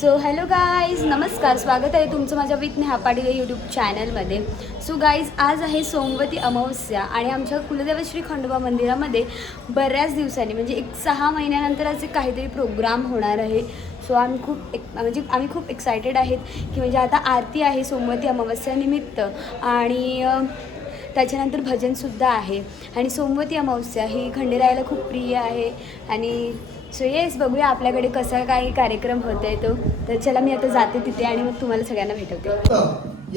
So hello guys, नमस्कार. स्वागत आहे तुमचं माझ्या विथ नेहा पाटील या यूट्यूब चॅनलमध्ये. सो गाईज, आज आहे सोमवती अमावस्या आणि आमच्या कुलदेव श्री खंडोबा मंदिरामध्ये बऱ्याच दिवसांनी म्हणजे 6 महिन्यानंतर असे काहीतरी प्रोग्राम होणार आहे. सो आम्ही खूप एक्सायटेड आहेत की म्हणजे आता आरती आहे सोमवती अमावस्यानिमित्त आणि त्याच्यानंतर भजनसुद्धा आहे. आणि सोमवती अमावस्या ही खंडेरायाला खूप प्रिय आहे. आणि सो येस, बघूया आपल्याकडे कसा काही कार्यक्रम होत आहे तो. तर चला, मी आता जाते तिथे आणि मग तुम्हाला सगळ्यांना भेटवते.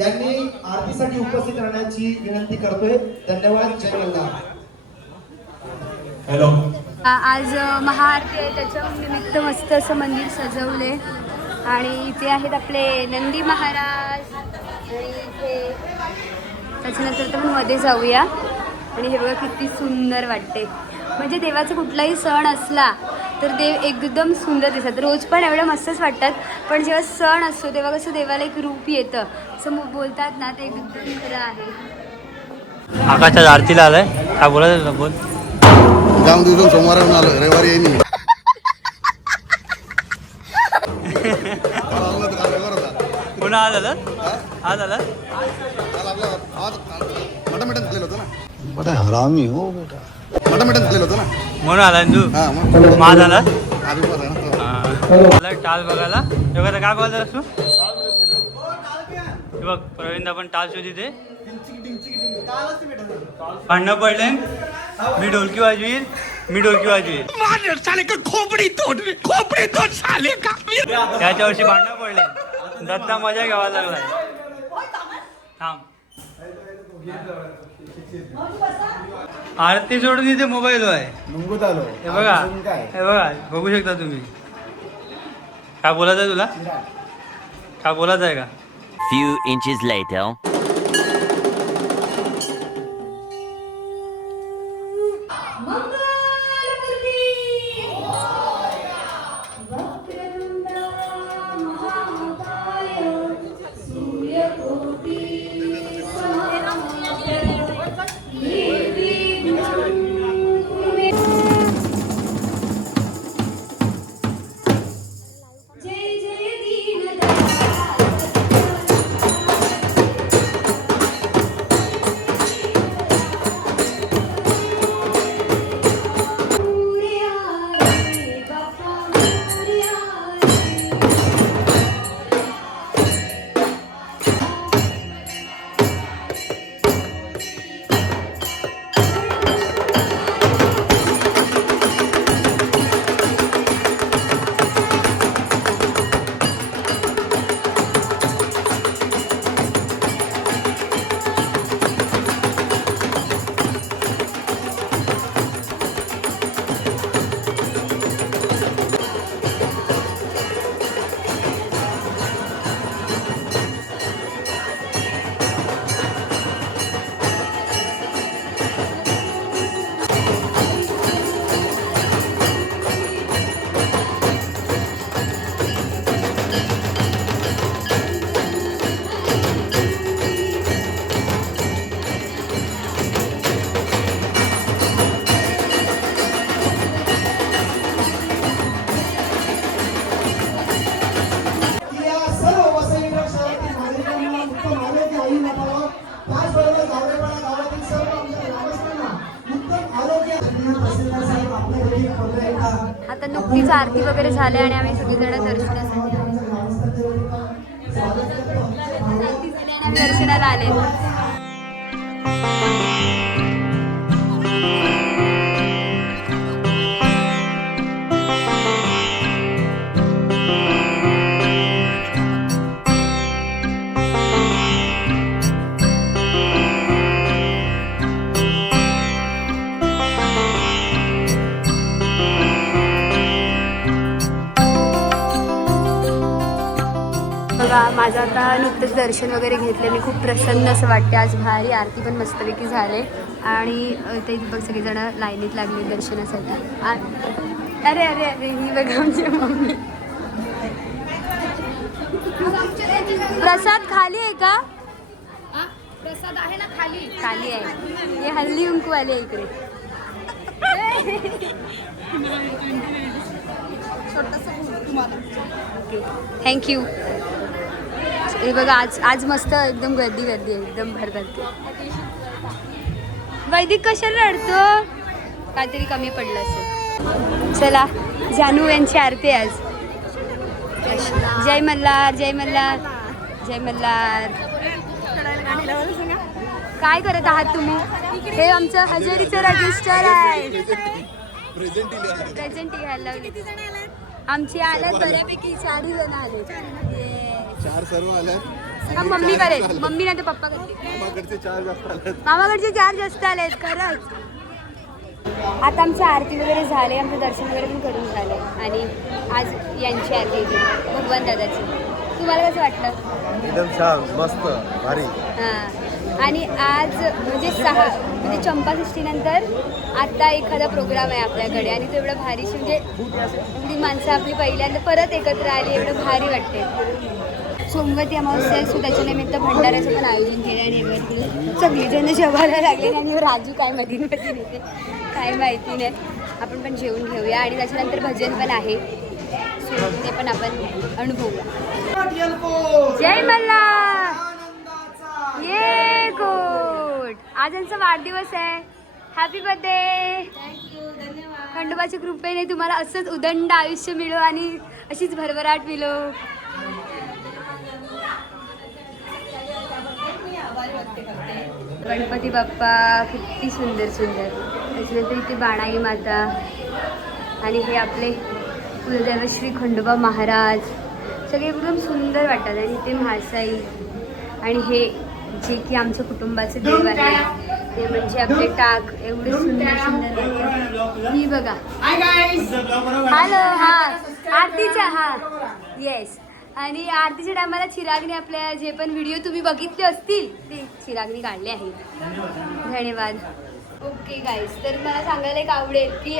यांनी आरतीसाठी उपस्थित राहण्याची विनंती करतोय. धन्यवाद. जय मल्हार. हॅलो. आज महाआरती आहे, त्याच्या निमित्त मस्त असं मंदिर सजवले आणि इथे आहेत आपले नंदी महाराज. आणि इथे त्याच्यानंतर तर आपण मध्ये जाऊया. आणि हे बघा किती सुंदर वाटते. म्हणजे देवाचा कुठलाही सण असला तर देव एकदम सुंदर दिसतात. रोज पण एवढं मस्तच वाटतात, पण जेव्हा सण असतो तेव्हा कसं देवाला एक रूप येतं असं बोलतात ना, ते एकदम खरं आहे. आकाशच्या आरतीला आलाय, काय बोलायचं बोल. जाऊन दिवसून सोमवार आलो, रविवारी येईन. पुन्हा आज आलं. मटन मिटन झालेलं होतं ना. बटा हरामी हो बेटा. मटन मिटन झालेलं होतं ना म्हणून आला तू. मग माझ आला आधी बघा ना. टाल बघायला. तेव्हा काय बघायला तू. हे बघ, प्रवीणदा पण टाल शोधी ते भांडणं पडले. मी ढोलकी वाजवीन. त्याच्या वर्षी भांडणं पडले. दत्ता मजा घ्यावा लागलाय. थांब. आरती सोडून इथे मोबाईल आहे. हे बघा बघू शकता तुम्ही. काय बोलायचं आहे तुला. काय बोलायचं आहे का. Few inches later. आता नुकतीच आरती वगैरे झाले आणि आम्ही सगळेजण दर्शनाला आले. माझं आता नुकतंच दर्शन वगैरे घेतले. मी खूप प्रसन्न असं वाटते. आज भारी आरती पण मस्तपैकी झाले आणि ते बघ सगळेजण लाईनीत लागले दर्शनासाठी. अरे अरे अरे, ही बघा आमची मम्मी. प्रसाद खाली आहे का. प्रसाद आहे ना खाली. खाली आहे. हे हल्ली कुंकू आले इकडे. छोटासा तुम्हाला ओके थँक्यू. हे बघा आज मस्त एकदम गर्दी आहे एकदम भरगर्दी. वैदिक कशाला रडतो? काहीतरी कमी पडलं असेल. चला जानू यांची आरती आज. जय मल्हार जय मल्हार जय मल्हार. काय करत आहात तुम्ही? हे आमचं हजेरीचं रजिस्टर आहे. प्रेझेंट घ्यायला लावली. आमची आल्यात बऱ्यापैकी 4 जण आले. 4 सर्व आल्यात. हा मम्मी करेल. मम्मी नाही तर पप्पा करते. मामाकडचे 4 जास्त आल्यात. मामाकडचे 4 जास्त आलेत खरंच. आता आमची आरती वगैरे झाले. आमचं दर्शन वगैरे पण करून झाले. आणि आज यांची आरती होती भगवान दादाची. तुम्हाला कसं वाटलं? एकदम छान मस्त भारी. हां. आणि आज म्हणजे 6 म्हणजे चंपाषष्ठीनंतर आता एखादा प्रोग्राम आहे आपल्याकडे. आणि तो एवढं भारी म्हणजे एवढी माणसं आपली पहिल्यांदा परत एकत्र आली. एवढं भारी वाटते. सोमवती अमावस्या आहे, सो त्याच्या निमित्त भंडाऱ्याचं पण आयोजन केलं. आणि एवढं सगळीजण जेवायला लागले. आणि राजू काय मध्ये येते काय माहिती नाही. आपण पण जेवून घेऊया. आणि त्याच्यानंतर भजन पण आहे, सो ते पण आपण अनुभवूया. जय मल्हार. ये कोट. आज यांचा वाढदिवस आहे. Happy birthday. खंडोबाच्या कृपेने तुम्हाला असंच उदंड आयुष्य मिळो आणि अशीच भरभराट मिळो. गणपती बाप्पा किती सुंदर सुंदर. त्याच्यानंतर इथे बाणाई माता. आणि हे आपले कुलदैवत श्री खंडोबा महाराज. सगळे एकदम सुंदर वाटतात. आणि इथे म्हाळसाई. आणि हे जे की आमच्या कुटुंबाचे देव आहे ते म्हणजे आपले टाक. एवढे सुंदर सुंदर. ही बघा. हॅलो. हां आरतीच्या. हां येस. आणि आरतीच्या टायमाला चिरागने आपल्या जे पण व्हिडिओ तुम्ही बघितले असतील ते चिरागने काढले आहे. धन्यवाद. ओके गाईज, तर मला सांगायला एक आवडेल की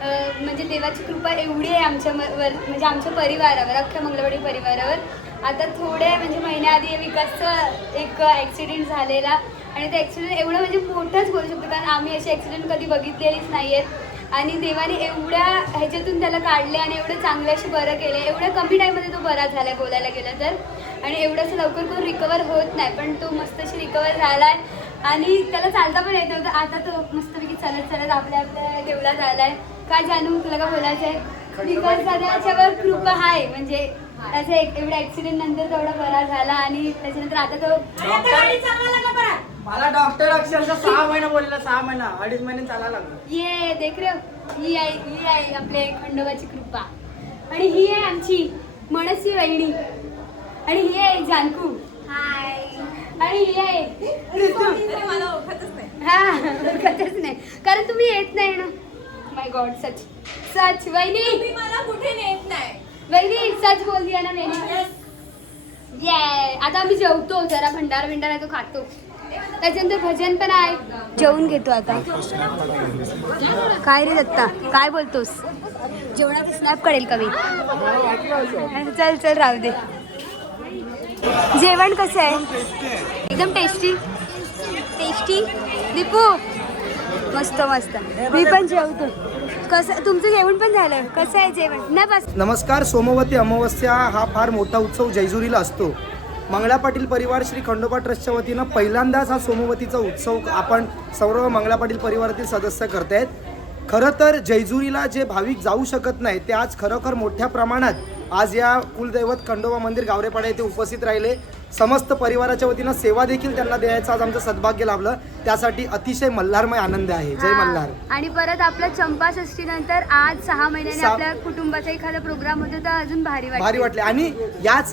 म्हणजे देवाची कृपा एवढी आहे म्हणजे आमच्या परिवारावर, अख्ख्या मंगळवाडी परिवारावर. आता थोडे म्हणजे महिन्याआधी विकासचं एक ॲक्सिडेंट झालेला. आणि ते ॲक्सिडेंट एवढं म्हणजे मोठंच बोलू शकतो, कारण आम्ही असे ॲक्सिडेंट कधी बघितलेलीच नाही आहेत. आणि देवाने एवढ्या ह्याच्यातून त्याला काढले आणि एवढं चांगल्याशी बरं केलं. एवढ्या कमी टाईममध्ये तो बरा झाला आहे बोलायला गेलं तर. आणि एवढंसं लवकर कोण रिकवर होत नाही, पण तो मस्तशी रिकवर झाला आहे. आणि त्याला चालता पण येत होतं. आता तो मस्तपैकी चालत चालत आपल्या देवला झाला आहे. काय जानू तुला काय बोलायचं आहे? विकास दादाच्यावर कृपा आहे. म्हणजे त्याचा एवढा ॲक्सिडेंट नंतर तेवढा बरा झाला. आणि त्याच्यानंतर आता तो मला डॉक्टर अक्षरशः 6 महिना बोलला. 6 महिना 2.5 महिने चालायला लागलो. ये देख रे. ही आहे आपले खंडोबाची कृपा. आणि ही आहे आमची मनस्वी वहिनी. आणि ही आहे जानकू. हाय. आणि ही आहे मला ओळखतच नाही. हा ओळखतच नाही कारण तुम्ही येत नाही ना. माय गॉड. सच वहिनी मला कुठे नेत नाही. वहिनी सच बोलली आहे ना वहिनी. ये आता आम्ही जेवतो. जरा भंडारा तो खातो. त्याच्यानंतर भजन पण आहे. जेवून घेतो आता. काय रे दत्ता काय बोलतोस? जेवणाचा स्नॅप कळेल का मी? चल राहू दे. जेवण कसं आहे? एकदम टेस्टी. दीपू मस्त. मी पण जेवतो. कसं तुमचं जेवण पण झालं? कसं आहे जेवण? नाही बस. नमस्कार. सोमवती अमावस्या हा फार मोठा उत्सव जेजुरीला असतो. मंगळा पाटील परिवार श्री खंडोबा ट्रस्टच्या वतीनं पहिल्यांदाच हा सोमवतीचा उत्सव आपण सर्व मंगळा पाटील परिवारातील सदस्य करतायत. खरं तर जेजुरीला जे भाविक जाऊ शकत नाही ते आज खरोखर मोठ्या प्रमाणात आज या कुलदैवत खंडोबा मंदिर गावरेपाडा येथे उपस्थित राहिले. समस्त परिवाराच्या वतीनं सेवा देखील त्यांना द्यायचं आज आमचं सद्भाग्य लाभलं. त्यासाठी अतिशय मल्हारमय आनंद आहे. जय मल्हार. आणि परत आपलं चंपाषष्ठीनंतर आज 6 महिन्याने आपल्या कुटुंबाचा एखादा प्रोग्राम होतो तर अजून भारी वाटले. आणि याच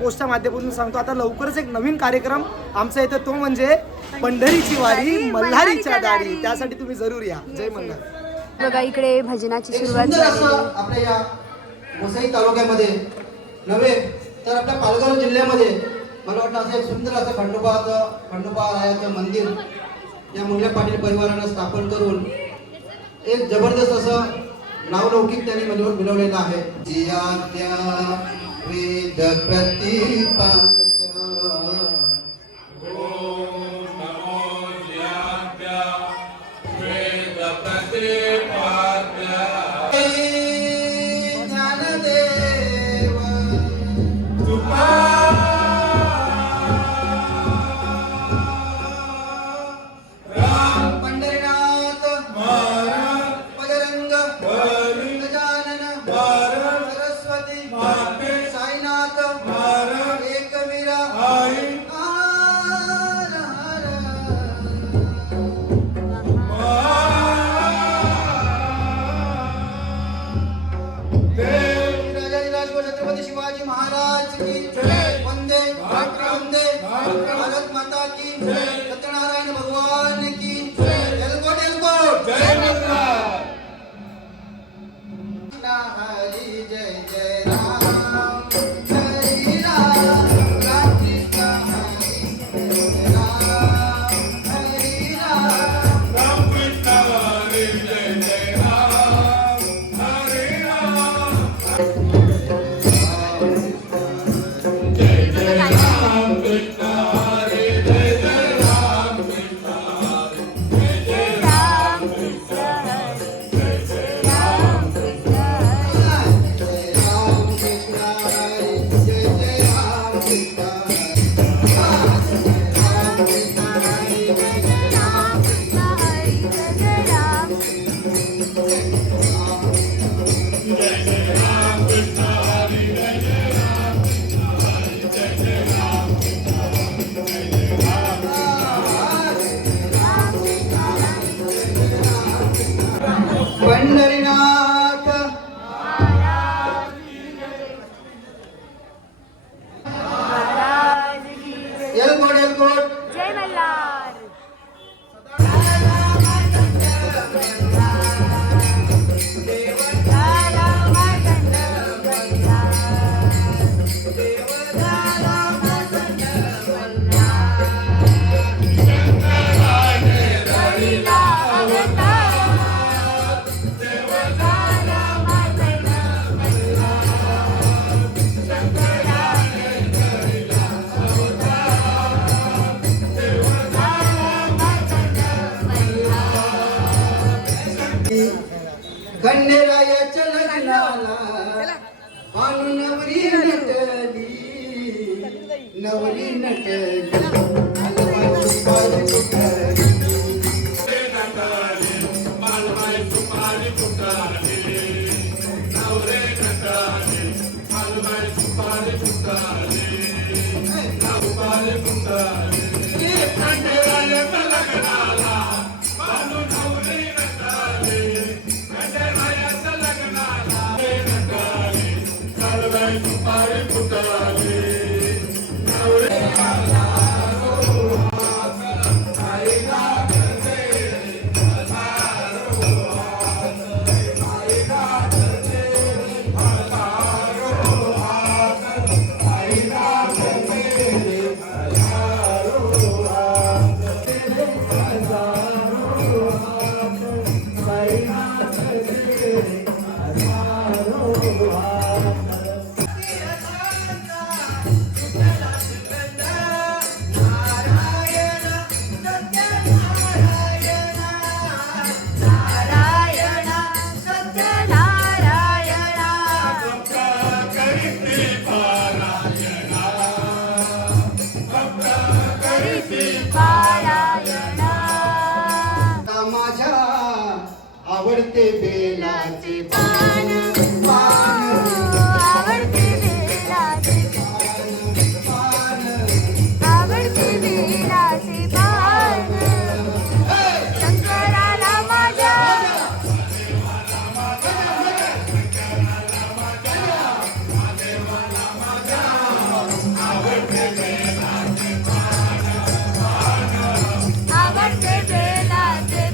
पोस्टच्या माध्यमातून सांगतो आता लवकरच एक नवीन कार्यक्रम आमचा येतो, तो म्हणजे पंढरीची वारी मल्हारीच्या दारी. त्यासाठी तुम्ही जरूर या. जय मल्हार. बघा इकडे भजनाची एक सुरुवात सुंदर झाली. असं आपल्या या वसई तालुक्यामध्ये नव्हे तर आपल्या पालघर जिल्ह्यामध्ये मला वाटतं असं एक सुंदर असं खंडोबा रायाचं मंदिर या मंगला पाटील परिवारानं स्थापन करून एक जबरदस्त असं नावलौकिक त्यांनी मिळवलेलं आहे. वेद शिवाजी महाराज की जय. वंदे वंदे भारत माता की जय. सत्यनारायण भगवान की जय. एलकोट एलकोट जय मल्हार. हरी जय जय राम हरी राम राम कृष्ण हरी जय राम हरी राम. जय राम कृष्ण हरी जय जय राम कृष्ण हरी. राम कृष्ण हरी जय जय राम कृष्ण हरी जय जय राम. पंढरीनाथ एलकोट एलकोट जय मल्हार. खंडेरायाच्या लग्नाला पानू नवरी नटली नवरी नटली हलवाई सुपारी फुटली. माझ्या आवडते बेलाचे पान आवडते बेलाचे पान आवडते बेलाचे पान. शंकराला माझ्या आवडते बेलाचे पान आवडते बेलाचे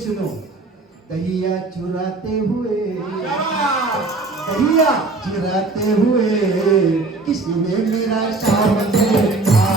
सुनो दहिया चुराते हुए दहिया चुराते हुए किसने मेरा शाम देखा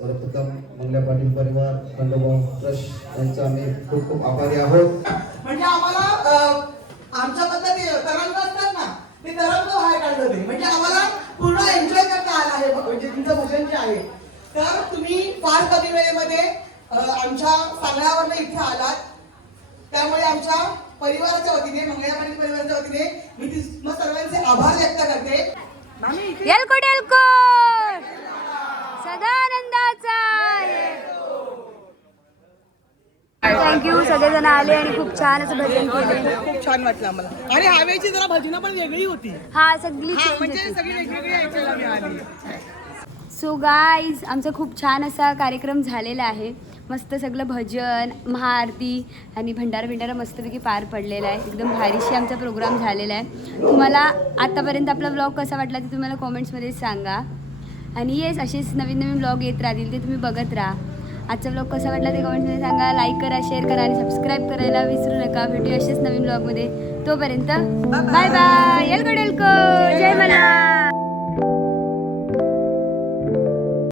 सर्वप्रथम मंगल्या पाटील परिवार खंडोबा ट्रस्ट यांचा आम्ही खूप खूप आभारी आहोत. म्हणजे आम्हाला आमच्या पद्धती तरंग असतात ना ते तरंग बाहेर काढले होते. म्हणजे आम्हाला पूर्ण एन्जॉय करता आला आहे. म्हणजे तुमचं भजन जे आहे तर तुम्ही फार कमी वेळेमध्ये आमच्या सांगण्यावरनं इथे आलात. त्यामुळे आमच्या परिवाराच्या वतीने मंगल्या पाटील परिवाराच्या वतीने मी तुम्हा सर्वांचे आभार व्यक्त करते. एलकोट एलकोट सदानंदाचा थँक्यू. सगळेजण आले आणि खूप छान असं भजन केले. खूप छान वाटलं आम्हाला. आणि ह्यावेळची जरा भजनं पण वेगळी होती. हा सगळी म्हणजे सगळी वेगवेगळी ऐकायला मिळाली. सो गाईज आमचा खूप छान असा कार्यक्रम झालेला आहे. मस्त सगळं भजन महाआरती आणि भंडारा मस्तपैकी पार पडलेला आहे. एकदम भारीशी आमचा प्रोग्राम झालेला आहे. तुम्हाला आतापर्यंत आपला व्लॉग कसा वाटला ते तुम्हाला कॉमेंट्समध्ये सांगा. आणि येस असेच नवीन नवीन व्लॉग येत राहतील ते तुम्ही बघत राहा. आजचा व्लॉग कसा वाटला ते कमेंट्समध्ये सांगा. लाईक करा, शेअर करा आणि सबस्क्राईब करायला विसरू नका. भेटूया असेच नवीन व्लॉगमध्ये. तोपर्यंत बाय बाय. एलको जय